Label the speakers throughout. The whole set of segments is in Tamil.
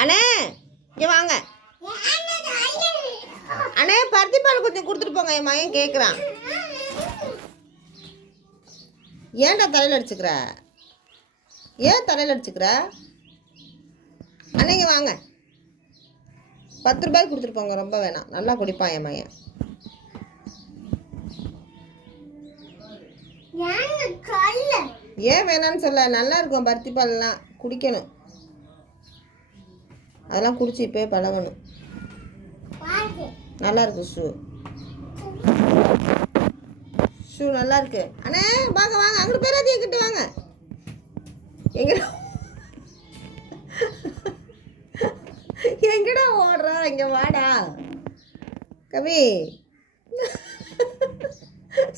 Speaker 1: அண்ணே இங்கே வாங்க. அண்ணே பருத்தி பால் கொஞ்சம் கொடுத்துட்டு போங்க என் மகன் கேட்குறான் ஏன்டா தலையில் அடிச்சுக்கிற? ஏன் தலையில் அடிச்சுக்கிற? அண்ணே இங்கே வாங்க. பத்து ரூபாய்க்கு கொடுத்துட்டு போங்க ரொம்ப வேணாம். நல்லா குடிப்பான் என் மகன். ஏன் வேணான்னு சொல்ல நல்லா இருக்கும் பருத்தி பால்லாம் குடிக்கணும். அதெல்லாம் குடிச்சு இப்போயே பழகணும். நல்லா இருக்கு ஷூ. ஷூ நல்லா இருக்கு அண்ணே வாங்க வாங்க. அங்கிட்டு போயிடாதீங்க கிட்ட வாங்க. எங்க எங்கடா ஓடுறா? இங்க வாடா. கவி.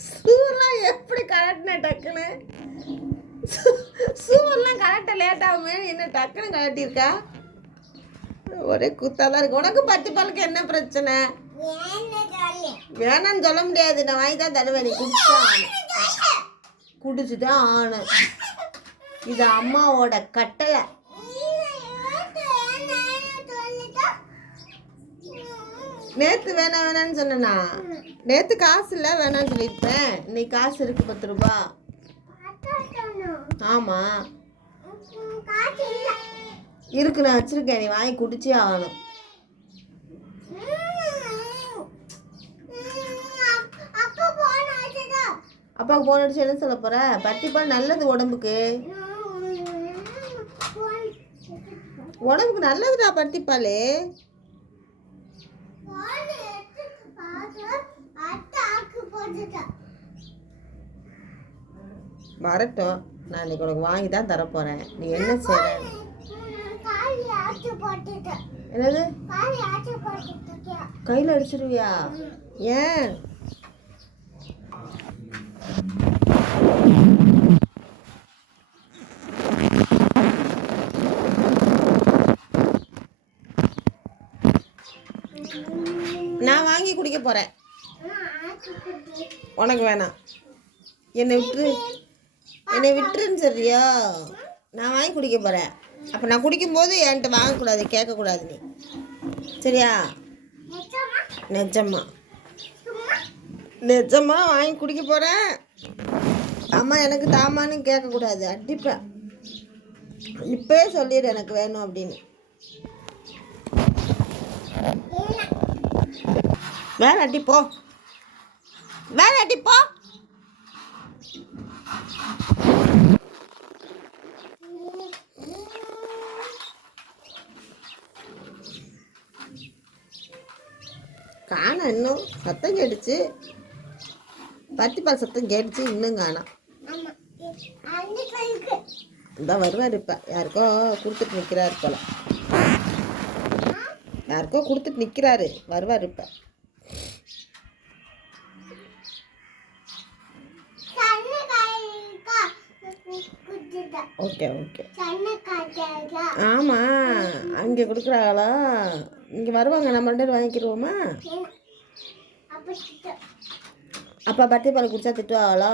Speaker 1: ஷூலாம் எப்படி கலட்டின டக்குன்னு? ஷூவெல்லாம் கலட்ட லேட் ஆகுமே என்ன டக்குன்னு கலட்டியிருக்கா ஒரே குத்தாதான் இருக்கு. உனக்கு பத்து பாலுக்கு என்ன பிரச்சனை? வேணாம்னு சொல்ல முடியாது. நான் வாங்கி தான் தருவேன். நீ குடிச்சா குடிச்சுதான் ஆணும் இது அம்மாவோட கட்டளை. நேத்து வேணாம் வேணான்னு சொன்னேனா நேத்து காசு இல்லை வேணாம்னு சொல்லியிருப்பேன். இன்னைக்கு காசு இருக்கு பத்து ரூபா. ஆமா. இருக்கு நான் வச்சிருக்கேன். நீ வாங்கி குடிச்சே ஆகணும். அப்பாவுக்கு போன அடிச்சு என்ன சொல்ல போற? பட்டிப்பால் நல்லது உடம்புக்கு. உடம்புக்கு நல்லதுடா பட்டிப்பால் வரட்டும். நான் இன்னைக்கு உனக்கு வாங்கி தான் தரப்போறேன் நீ என்ன செய்கிற என்னது? கையில் அடிச்சிருவியா? ஏன்? நான் வாங்கி குடிக்க போறேன். உனக்கு வேணாம். என்னை விட்டுரு. என்னை விட்டுருன்னு சொல்றியா? நான் வாங்கி குடிக்க போறேன். அப்போ நான் குடிக்கும்போது என்கிட்ட வாங்கக்கூடாது கேட்கக்கூடாது நீ. சரியா? நிஜமா? நிஜமா. வாங்கி குடிக்க போகிறேன் அம்மா எனக்கு தாமான்னு கேட்கக்கூடாது அடிப்பேன் இப்போயே சொல்லிடு எனக்கு வேணும் அப்படின்னு. வேற அடி போ. வேற அடி போ. காணோம் இன்னும். சத்தம் கேட்டுச்சு. பத்திப்பால் சத்தம் கேட்டுச்சு இன்னும் காணோம் இந்த வருவார் இப்போ. யாருக்கோ கொடுத்துட்டு நிற்கிறாரு போல. யாருக்கோ கொடுத்துட்டு நிற்கிறாரு வருவார் இப்போ. Okay okay. ஆமாம் அங்கே கொடுக்குறாங்களா இங்கே வருவாங்க நம்ம ரெண்டு பேரும் வாங்கிக்கிடுவோமா அப்பா பர்த்டே பால் குடிச்சா திட்டுவாங்களோ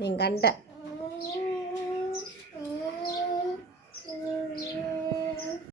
Speaker 1: நீங்கள் கண்ட.